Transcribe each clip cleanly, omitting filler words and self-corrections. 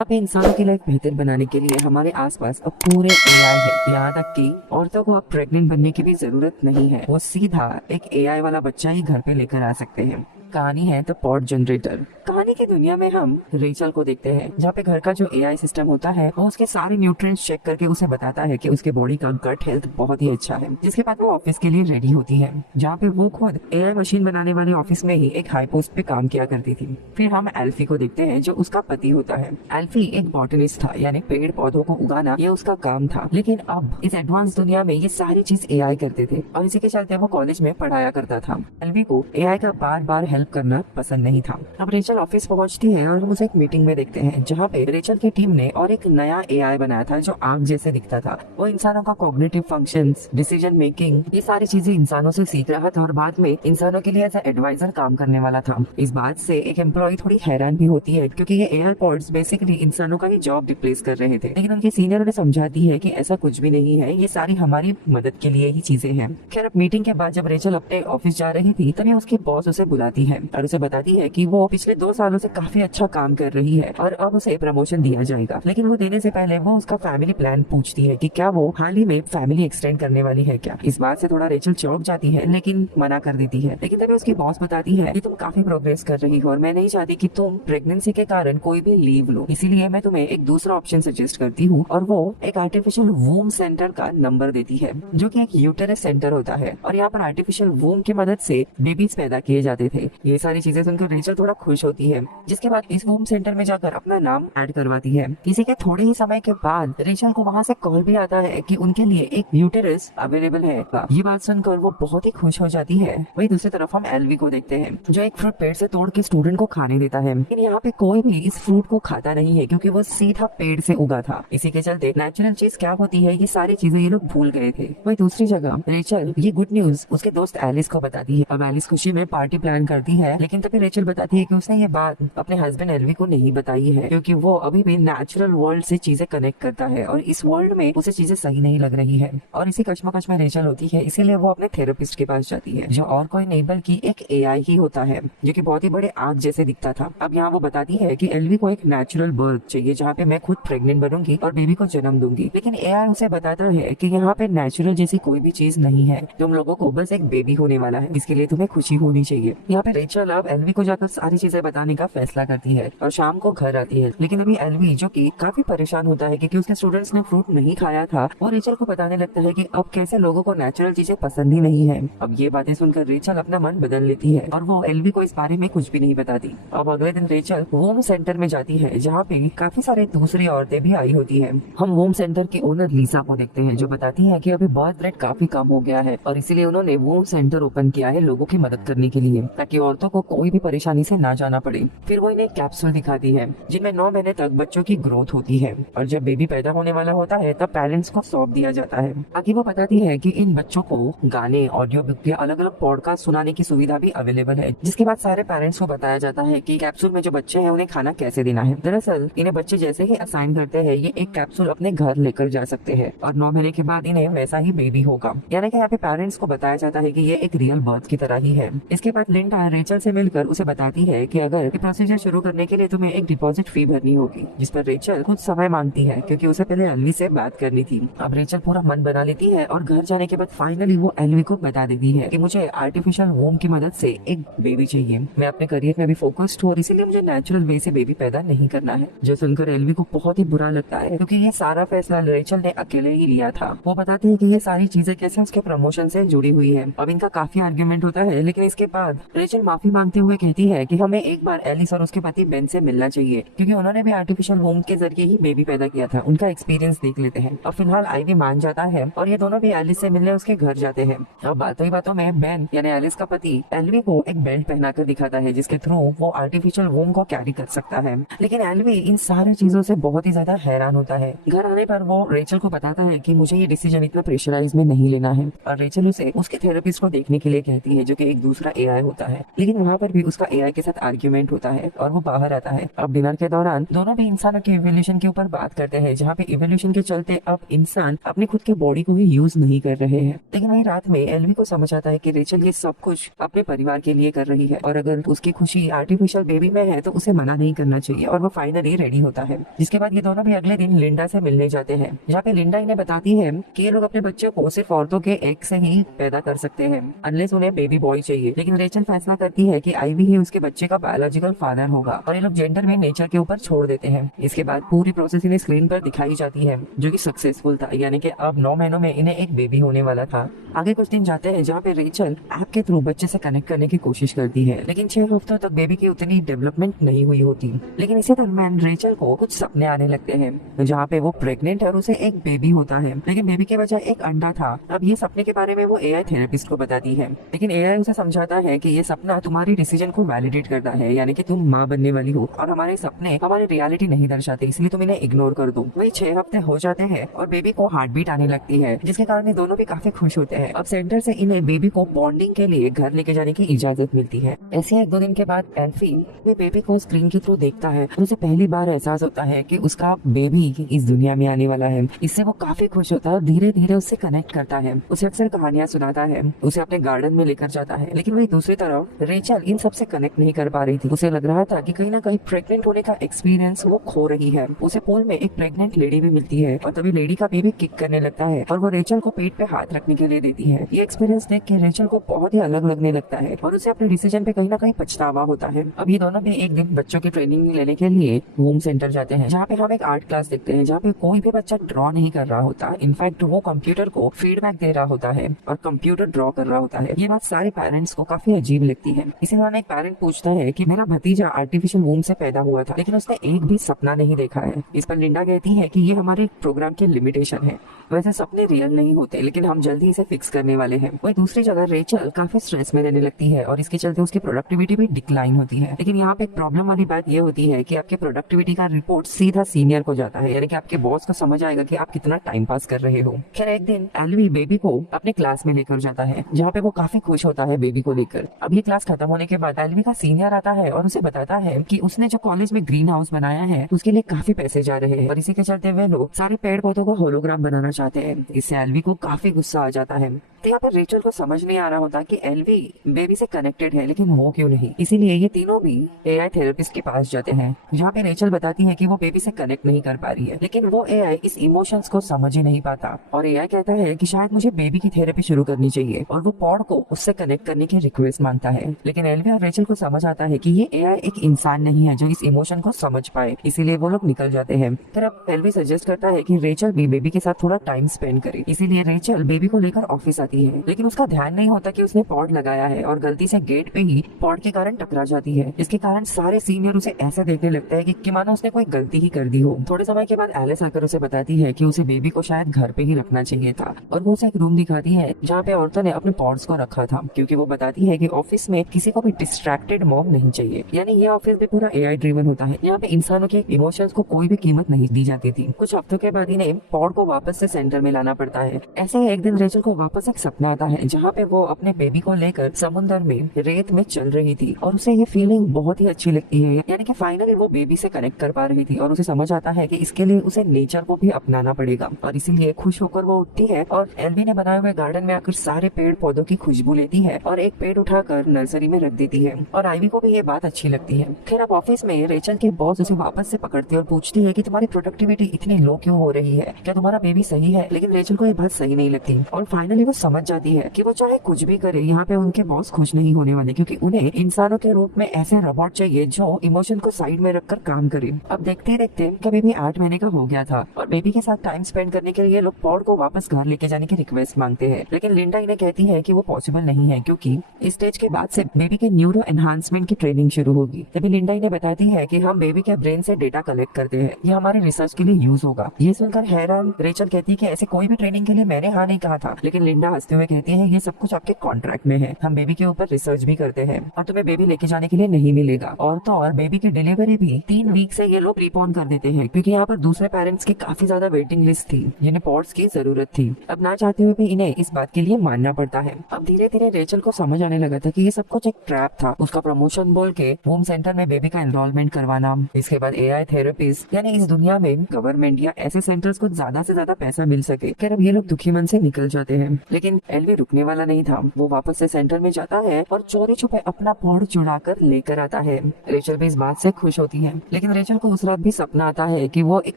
अब इंसानों की लाइफ बेहतर बनाने के लिए हमारे आसपास अब पूरे एआई है। यहाँ तक कि औरतों को अब प्रेग्नेंट बनने की भी जरूरत नहीं है, वो सीधा एक एआई वाला बच्चा ही घर पे लेकर आ सकते हैं। कहानी है द पॉट जनरेटर। कहानी की दुनिया में हम रेचल को देखते हैं, जहाँ पे घर का जो एआई सिस्टम होता है वो उसके सारे न्यूट्रिएंट्स चेक करके उसे बताता है कि उसके बॉडी का गट हेल्थ बहुत ही अच्छा है। जिसके बाद वो ऑफिस के लिए रेडी होती है, जहाँ पे वो खुद एआई मशीन बनाने वाले ऑफिस में ही एक हाई पोस्ट पे काम किया करती थी। फिर हम एल्फी को देखते हैं, जो उसका पति होता है। एल्फी एक बॉटनिस्ट था, यानी पेड़ पौधों को उगाना ये उसका काम था। लेकिन अब इस एडवांस दुनिया में ये सारी चीज एआई करते थे और इसी के चलते वो कॉलेज में पढ़ाया करता था। एल्फी को एआई का बार बार हेल्प करना पसंद नहीं था। अब रेचल ऑफिस पहुंचती है और हम उसे एक मीटिंग में देखते हैं, जहाँ पे रेचल की टीम ने और एक नया एआई बनाया था जो आग जैसे दिखता था। वो इंसानों का कॉग्निटिव फंक्शंस, डिसीजन मेकिंग, ये सारी चीजें इंसानों से सीख रहा था और बाद में इंसानों के लिए एज एडवाइजर काम करने वाला था। इस बात से एक एम्प्लॉय थोड़ी हैरान भी होती है, क्योंकि ये एआई पॉड्स बेसिकली इंसानों का ही जॉब रिप्लेस कर रहे थे। लेकिन उनके सीनियर ने समझाती है कि ऐसा कुछ भी नहीं है, ये सारी हमारी मदद के लिए ही चीजें हैं। खैर, अब मीटिंग के बाद जब रेचल अपने ऑफिस जा रही थी, तभी उसकी बॉस उसे बुलाती है और उसे बताती है कि वो पिछले 2 सालों से काफी अच्छा काम कर रही है और अब उसे प्रमोशन दिया जाएगा। लेकिन वो देने से पहले वो उसका फैमिली प्लान पूछती है कि क्या वो हाल ही में फैमिली एक्सटेंड करने वाली है क्या। इस बात से थोड़ा रेचल चौंक जाती है, लेकिन मना कर देती है। लेकिन तभी उसकी बॉस बताती है कि तुम काफी प्रोग्रेस कर रही हो और मैं नहीं चाहती कि तुम प्रेगनेंसी के कारण कोई भी लीव लो, इसीलिए मैं तुम्हें एक दूसरा ऑप्शन सजेस्ट करती हूँ। और वो एक आर्टिफिशियल वूम सेंटर का नंबर देती है, जो कि एक यूटेरस सेंटर होता है और यहाँ पर आर्टिफिशियल वूम की मदद से बेबीज पैदा किए जाते थे। ये सारी चीजें सुनकर रेचल थोड़ा खुश होती है, जिसके बाद इस वूम सेंटर में जाकर अपना नाम ऐड करवाती है। इसी के थोड़े ही समय के बाद रेचल को वहाँ से कॉल भी आता है कि उनके लिए एक यूटेरस अवेलेबल है। ये बात सुनकर वो बहुत ही खुश हो जाती है। वही दूसरी तरफ हम एल्वी को देखते हैं, जो एक फ्रूट पेड़ से तोड़ के स्टूडेंट को खाने देता है। लेकिन यहाँ पे कोई भी इस फ्रूट को खाता नहीं है, क्योंकि वो सीधा पेड़ से उगा था। इसी के चलते नेचुरल चीज क्या होती है, ये सारी चीजें ये लोग भूल गए थे। वही दूसरी जगह रेचल ये गुड न्यूज उसके दोस्त एलिस को बताती है। अब एलिस खुशी में पार्टी प्लान करती है, लेकिन तभी रेचल बताती है कि उसने ये बात अपने हस्बैंड एल्वी को नहीं बताई है, क्योंकि वो अभी भी नेचुरल वर्ल्ड से चीजें कनेक्ट करता है और इस वर्ल्ड में उसे चीजें सही नहीं लग रही है। और इसी कश्मकश में रेचल होती है, इसीलिए वो अपने थेरेपिस्ट के पास जाती है, जो और कोई नहीं बल्कि एक एआई ही होता है, जो कि बहुत ही बड़े आग जैसे दिखता था। अब यहाँ वो बताती है कि एल्वी को एक नेचुरल बर्थ चाहिए, जहाँ पे मैं खुद प्रेग्नेंट बनूंगी और बेबी को जन्म दूंगी। लेकिन एआई उसे बताता है कि यहाँ पे नेचुरल जैसी कोई भी चीज नहीं है, तुम लोगों को बस एक बेबी होने वाला है, इसके लिए तुम्हें खुशी होनी चाहिए। यहाँ पे रेचल अब एल्वी को जाकर सारी चीजें बताने का फैसला करती है और शाम को घर आती है। लेकिन अभी एल्वी, जो कि काफी परेशान होता है क्योंकि उसके स्टूडेंट्स ने फ्रूट नहीं खाया था, और रेचल को बताने लगता है कि अब कैसे लोगों को नेचुरल चीजें पसंद ही नहीं है। अब ये बातें सुनकर रेचल अपना मन बदल लेती है और वो एल्वी को इस बारे में कुछ भी नहीं बताती। अब अगले दिन रेचल वोम सेंटर में जाती है, जहाँ पे काफी सारे दूसरी औरतें भी आई होती है। हम वोम सेंटर की ओनर लीसा को देखते हैं, जो बताती है कि अभी बर्थ रेट काफी कम हो गया है और इसीलिए उन्होंने वोम सेंटर ओपन किया है लोगों की मदद करने के लिए, ताकि औरतों को कोई भी परेशानी से ना जाना पड़े। फिर वो इन्हें कैप्सूल दिखाती है, जिनमें 9 महीने तक बच्चों की ग्रोथ होती है और जब बेबी पैदा होने वाला होता है तब पेरेंट्स को सौंप दिया जाता है। आगे वो बताती है कि इन बच्चों को गाने, ऑडियो बुक या अलग अलग पॉडकास्ट सुनाने की सुविधा भी अवेलेबल है, जिसके बाद सारे पेरेंट्स को बताया जाता है कि कैप्सूल में जो बच्चे हैं उन्हें खाना कैसे देना है। दरअसल इन्हें बच्चे जैसे ही असाइन करते हैं, ये एक कैप्सूल अपने घर लेकर जा सकते हैं और 9 महीने के बाद इन्हें वैसा ही बेबी होगा। यानी कि यहाँ पे पेरेंट्स को बताया जाता है कि ये एक रियल बर्थ की तरह ही है। इसके बाद लिंडा रेचल से मिलकर उसे बताती है कि अगर ये प्रोसीजर शुरू करने के लिए तुम्हें एक डिपॉजिट फी भरनी होगी, जिस पर रेचल कुछ समय मांगती है, क्योंकि उसे पहले एल्वी से बात करनी थी। अब रेचल पूरा मन बना लेती है और घर जाने के बाद फाइनली वो एल्वी को बता देती है कि मुझे आर्टिफिशियल वोम की मदद से एक बेबी चाहिए। मैं अपने करियर में भी फोकस्ड हूँ और इसीलिए मुझे नेचुरल वे से बेबी पैदा नहीं करना है। जो सुनकर एल्वी को बहुत ही बुरा लगता है, क्योंकि ये सारा फैसला रेचल ने अकेले ही लिया था। वो बताती है कि ये सारी चीजें कैसे उसके प्रमोशन से जुड़ी हुई है। अब इनका काफी आर्ग्यूमेंट होता है, लेकिन इसके बाद रेचल माफी मांगते हुए कहती है कि हमें एक बार एलिस और उसके पति बेन से मिलना चाहिए, क्योंकि उन्होंने भी आर्टिफिशियल वोम के जरिए ही बेबी पैदा किया था। उनका एक्सपीरियंस देख लेते हैं। और फिलहाल आईवी मान जाता है और ये दोनों भी एलिस से मिलने उसके घर जाते हैं। अब बातों ही बातों में बेन यानी एलिस का पति एल्वी को एक बेल्ट पहनाकर दिखाता है, जिसके थ्रू वो आर्टिफिशियल वोम को कैरी कर सकता है। लेकिन एल्वी इन सारी चीजों से बहुत ही ज्यादा हैरान होता है। घर आने पर वो रेचल को बताता है कि मुझे ये डिसीजन इतना प्रेशराइज में नहीं लेना है, और रेचल उसे उसके थेरेपिस्ट को देखने के लिए कहती है, जो कि एक दूसरा एआई होता है। लेकिन वहाँ पर भी उसका एआई के साथ आर्ग्यूमेंट होता है और वो बाहर आता है। अब डिनर के दौरान दोनों भी इंसानों के इवोल्यूशन के ऊपर बात करते हैं, जहाँ पे इवोल्यूशन के चलते अब इंसान अपने खुद के बॉडी को ही यूज नहीं कर रहे हैं। लेकिन वही रात में एल्वी को समझ आता है कि रेचल ये सब कुछ अपने परिवार के लिए कर रही है और अगर उसकी खुशी आर्टिफिशियल बेबी में है तो उसे मना नहीं करना चाहिए, और वो फाइनली रेडी होता है। जिसके बाद ये दोनों भी अगले दिन लिंडा से मिलने जाते हैं, जहाँ पे लिंडा इन्हें बताती है कि ये लोग अपने बच्चे को सिर्फ औरतों के एग से ही पैदा कर सकते हैं अनलेस उन्हें बेबी बॉय चाहिए। लेकिन रेचल फैसला करती है कि आईवी ही उसके बच्चे का बायोलॉजिकल फादर होगा और ये लोग जेंडर में नेचर के ऊपर छोड़ देते हैं। इसके बाद पूरी प्रोसेस इन्हें स्क्रीन पर दिखाई जाती है, जो कि सक्सेसफुल था, यानी कि अब 9 महीनों में इन्हें एक बेबी होने वाला था। आगे कुछ दिन जाते हैं जहाँ पे रेचल ऐप के थ्रू बच्चे से कनेक्ट करने की कोशिश करती है, लेकिन 6 हफ्तों तक बेबी की उतनी डेवलपमेंट नहीं हुई होती। लेकिन इसी दरम्यान रेचल को कुछ सपने आने लगते हैं जहाँ पे वो प्रेग्नेंट है और उसे एक बेबी होता है, लेकिन बेबी के बजाय एक अंडा था। अब ये सपने के बारे में वो एआई थेरेपिस्ट को बताती है, लेकिन एआई उसे समझाता है कि ये सपना तुम्हारी डिसीजन को वैलिडेट करता है, यानी कि तुम माँ बनने वाली हो और हमारे सपने हमारी रियलिटी नहीं दर्शाते, इसलिए तुम इन्हें इग्नोर कर दो। वही 6 हफ्ते हो जाते हैं और बेबी को हार्ट बीट आने लगती है, जिसके कारण दोनों भी काफी खुश होते हैं। अब सेंटर से इन्हें बेबी को बॉन्डिंग के लिए घर लेके जाने की इजाजत मिलती है। ऐसे 1-2 दिन के बाद एल्फी बेबी को स्क्रीन के थ्रू देखता है और उसे पहली बार एहसास होता है कि उसका बेबी इस दुनिया में आने वाला है। इससे वो काफी खुश होता है और धीरे धीरे उससे कनेक्ट करता है, उसे अक्सर कहानियां सुनाता है, उसे अपने गार्डन में लेकर जाता है। लेकिन वही दूसरी तरफ रेचल इन सबसे कनेक्ट नहीं कर पा रही थी। उसे लग रहा था कि कहीं ना कहीं प्रेग्नेंट होने का एक्सपीरियंस वो खो रही है। उसे पूल में एक प्रेग्नेंट लेडी भी मिलती है और तभी लेडी का बेबी किक करने लगता है और वो रेचल को पेट पे हाथ रखने के लिए देती है। ये एक्सपीरियंस देख के रेचल को बहुत ही अलग लगने लगता है और उसे अपने डिसीजन पे कहीं ना कहीं पछतावा होता है। अब ये दोनों भी एक दिन बच्चों की ट्रेनिंग लेने के लिए होम सेंटर जाते हैं, जहाँ पे हम एक आर्ट क्लास देखते हैं, जहाँ पे कोई भी बच्चा ड्रॉ नहीं कर रहा होता। इनफैक्ट वो कंप्यूटर को फीडबैक दे रहा होता है और कंप्यूटर ड्रॉ कर रहा होता है। ये बात सारे पेरेंट्स को काफी अजीब लगती है। इसी दौरान एक पेरेंट पूछता है कि मेरा भतीजा आर्टिफिशियल वूम से पैदा हुआ था, लेकिन उसने एक भी सपना नहीं देखा है। इस पर लिंडा कहती है कि ये हमारे प्रोग्राम की लिमिटेशन है, वैसे सपने रियल नहीं होते, लेकिन हम जल्दी इसे फिक्स करने वाले हैं। वही दूसरी जगह रेचल काफी स्ट्रेस में रहने लगती है और इसके चलते उसकी प्रोडक्टिविटी भी डिक्लाइन होती है। लेकिन यहाँ पे एक प्रॉब्लम वाली बात ये होती है कि आपके प्रोडक्टिविटी का रिपोर्ट सीधा सीनियर को जाता है, यानी कि आपके बॉस को समझ आएगा कि आप कितना टाइम पास कर रहे हो। खैर एक दिन एल्वी बेबी को अपने क्लास में लेकर जाता है, जहाँ पे वो काफी खुश होता है बेबी को लेकर। अब ये क्लास खत्म होने के बाद एल्वी का सीनियर आता है और उसे बताता है कि उसने जो कॉलेज में ग्रीन हाउस बनाया है उसके लिए काफी पैसे जा रहे हैं और इसी के चलते वे लोग सारे पेड़ पौधों को होलोग्राम बनाना चाहते हैं। इससे एल्वी को काफी गुस्सा आ जाता है। तो यहाँ पर रेचल को समझ नहीं आ रहा होता कि एल्वी बेबी से कनेक्टेड है, लेकिन वो क्यों नहीं। इसीलिए ये तीनों भी एआई थेरेपिस्ट के पास जाते हैं, जहाँ पे रेचल बताती है कि वो बेबी से कनेक्ट नहीं कर पा रही है, लेकिन वो एआई इस इमोशंस को समझ ही नहीं पाता और एआई कहता है कि शायद मुझे बेबी की थेरेपी शुरू करनी चाहिए और वो पॉड को उससे कनेक्ट करने की रिक्वेस्ट मांगता है। लेकिन एल्वी और रेचल को समझ आता है कि ये एआई एक इंसान नहीं है जो इस इमोशन को समझ पाए, इसीलिए वो लोग निकल जाते हैं। फिर अब एल्वी सजेस्ट करता है कि रेचल भी बेबी के साथ थोड़ा टाइम स्पेंड करे, इसीलिए रेचल बेबी को लेकर ऑफिस आती है, लेकिन उसका ध्यान नहीं होता कि उसने पॉड लगाया है और गलती से गेट पे ही पॉड के कारण टकरा जाती है, जिसके कारण सारे सीनियर उसे ऐसा देखने लगता है कि मानो उसने कोई गलती ही कर दी हो। थोड़े समय के बाद एलिस आकर उसे बताती है कि उसे बेबी को शायद घर पे ही रखना चाहिए था और वो उसे एक रूम दिखाती है जहाँ पे औरतों ने अपने पॉड्स को रखा था, क्योंकि वो बताती है कि ऑफिस में किसी को भी डिस्ट्रैक्टेड मॉम नहीं चाहिए। यानी ये ऑफिस भी पूरा एआई ड्रिवन होता है, यहाँ पे इंसानों के इमोशंस को कोई भी कीमत नहीं दी जाती थी। कुछ हफ्तों के बाद इन्हें पॉड को वापस से सेंटर में लाना पड़ता है। ऐसे ही एक दिन रेचल को वापस एक सपना आता है जहाँ पे वो अपने बेबी को लेकर समुद्र में रेत में चल रही थी और उसे ये फीलिंग बहुत ही अच्छी लगती है, यानी कि फाइनली वो बेबी से कनेक्ट कर पा रही थी और उसे समझ आता है कि इसके लिए उसे नेचर को भी अपनाना पड़ेगा और इसीलिए खुश होकर वो उठती है और एल्वी ने बनाए हुए गार्डन में आकर सारे पेड़ पौधों की खुशबू लेती है और एक पेड़ उठाकर नर्सरी में रख देती है और आईवी को भी ये बात अच्छी लगती है। फिर अब ऑफिस में रेचल के बॉस उसे वापस से पकड़ती है और पूछती है कि तुम्हारी प्रोडक्टिविटी इतनी लो क्यों हो रही है, क्या तुम्हारा बेबी सही है। लेकिन रेचल को ये बात सही नहीं लगती और फाइनली वो समझ जाती है कि वो चाहे कुछ भी करे यहाँ पे उनके बॉस खुश नहीं होने वाले, क्योंकि उन्हें इंसानों के रूप में ऐसे रोबोट चाहिए जो इमोशन को साइड में रखकर काम करे। अब देखते देखते बेबी 8 महीने का हो गया था और बेबी के साथ टाइम स्पेंड करने के लिए लोग पॉड को वापस घर लेके जाने की रिक्वेस्ट मांगते हैं, लेकिन लिंडा इन्हें कहती है कि वो पॉसिबल नहीं है क्योंकि इस स्टेज के बाद से बेबी के न्यूरो एनहांसमेंट की ट्रेनिंग शुरू होगी। तभी लिंडा इन्हें बताती है कि हम बेबी के ब्रेन से डेटा कलेक्ट करते हैं, ये हमारे रिसर्च के लिए यूज होगा। ये सुनकर हैरान रेचल कहती है कि ऐसे कोई भी ट्रेनिंग के लिए मैंने हाँ नहीं कहा था, लेकिन लिंडा हंसते हुए कहती है ये सब कुछ आपके कॉन्ट्रैक्ट में है, हम बेबी के ऊपर रिसर्च भी करते हैं और तुम्हें बेबी लेके जाने के लिए नहीं मिलेगा। और तो और बेबी की डिलीवरी भी 3 वीक से ये लोग प्रीपोन कर देते हैं क्योंकि यहाँ पर दूसरे पेरेंट्स की काफी ज्यादा वेटिंग लिस्ट थी जिन्हें पॉड्स की जरूरत थी। अब ना चाहते हुए भी इन्हें इस बात के लिए मानना पड़ता है। अब धीरे धीरे रेचल को समझ आने लगा था कि ये सब कुछ एक ट्रैप था। उसका प्रमोशन बोल के होम सेंटर में बेबी का एनरोलमेंट करवाना, इसके बाद एआई थेरेपिस्ट, यानी इस दुनिया में गवर्नमेंट या ऐसे सेंटर्स को ज्यादा से ज्यादा पैसा मिल सके। खैर अब ये लोग दुखी मन से निकल जाते हैं, लेकिन एलवी रुकने वाला नहीं था। वो वापस से सेंटर में जाता है और चोरी छुपे अपना पॉड चुरा कर लेकर आता है। रेचल भी इस बात से खुश होती है, लेकिन रेचल को उस रात भी सपना आता है कि वो एक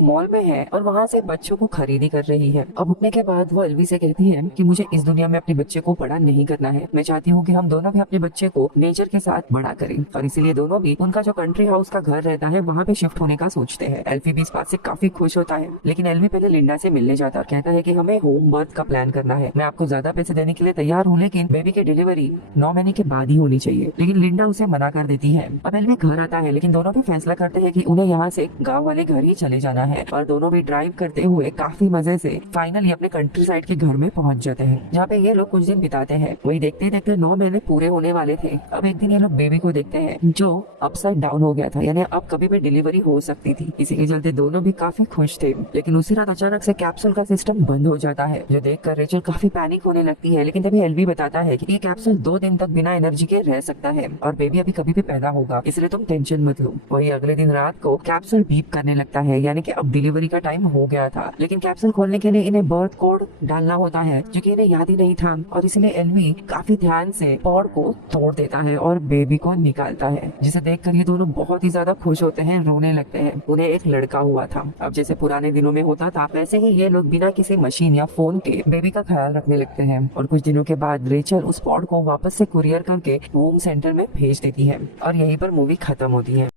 मॉल में है और वहाँ से बच्चों को खरीदी कर रही है। अब उठने के बाद वो एलवी से कहती है कि मुझे इस दुनिया में अपने बच्चे को बड़ा नहीं करना है, मैं चाहती हूँ कि हम दोनों भी अपने बच्चे को नेचर के साथ बड़ा करें। और इसीलिए दोनों भी उनका जो कंट्री हाउस का घर रहता है वहाँ पे शिफ्ट होने का सोचते हैं। एल्फी भी इस बात से काफी खुश होता है, लेकिन एल्वी पहले लिंडा से मिलने जाता है और कहता है कि हमें होम बर्थ का प्लान करना है। मैं आपको ज्यादा पैसे देने के लिए तैयार हूँ, लेकिन बेबी की डिलीवरी 9 महीने के बाद ही होनी चाहिए। लेकिन लिंडा उसे मना कर देती है। अब एल्वी घर आता है, लेकिन दोनों भी फैसला करते हैं कि उन्हें यहाँ से गाँव वाले घर ही चले जाना है। और दोनों भी ड्राइव करते हुए काफी मजे से फाइनली अपने कंट्री साइड के घर में पहुंच जाते हैं, जहाँ पे ये लोग कुछ दिन बिताते हैं। वही देखते देखते 9 महीने पूरे होने वाले थे। अब एक दिन ये लोग बेबी को देखते हैं जो अपसाइड डाउन हो गया था, यानी अब कभी भी डिलीवरी हो सकती थी। इसी के चलते दोनों भी काफी खुश थे। लेकिन उसी रात अचानक से कैप्सूल का सिस्टम बंद हो जाता है, जो देखकर रेचल काफी पैनिक होने लगती है। लेकिन तभी एल्वी बताता है कि ये कैप्सूल 2 दिन तक बिना एनर्जी के रह सकता है और बेबी अभी कभी भी पैदा होगा, इसलिए तुम टेंशन मत लो। वही अगले दिन रात को कैप्सूल बीप करने लगता है, यानी कि अब डिलीवरी का टाइम हो गया था। लेकिन कैप्सूल खोलने के लिए इन्हें बर्थ कोड डालना होता है, जो कि इन्हें याद ही नहीं था। और इसलिए एल्वी काफी ध्यान से पॉड को तोड़ देता है और बेबी को निकालता है, जिसे देखकर ये दोनों बहुत ही ज्यादा खुश होते हैं, रोने लगते हैं। उन्हें एक लड़का हुआ था। अब जैसे पुराने दिनों में होता था, वैसे ही ये लोग बिना किसी मशीन या फोन के बेबी का ख्याल रखने लगते हैं। और कुछ दिनों के बाद रेचल उस पॉड को वापस से कुरियर करके होम सेंटर में भेज देती है और यहीं पर मूवी खत्म होती है।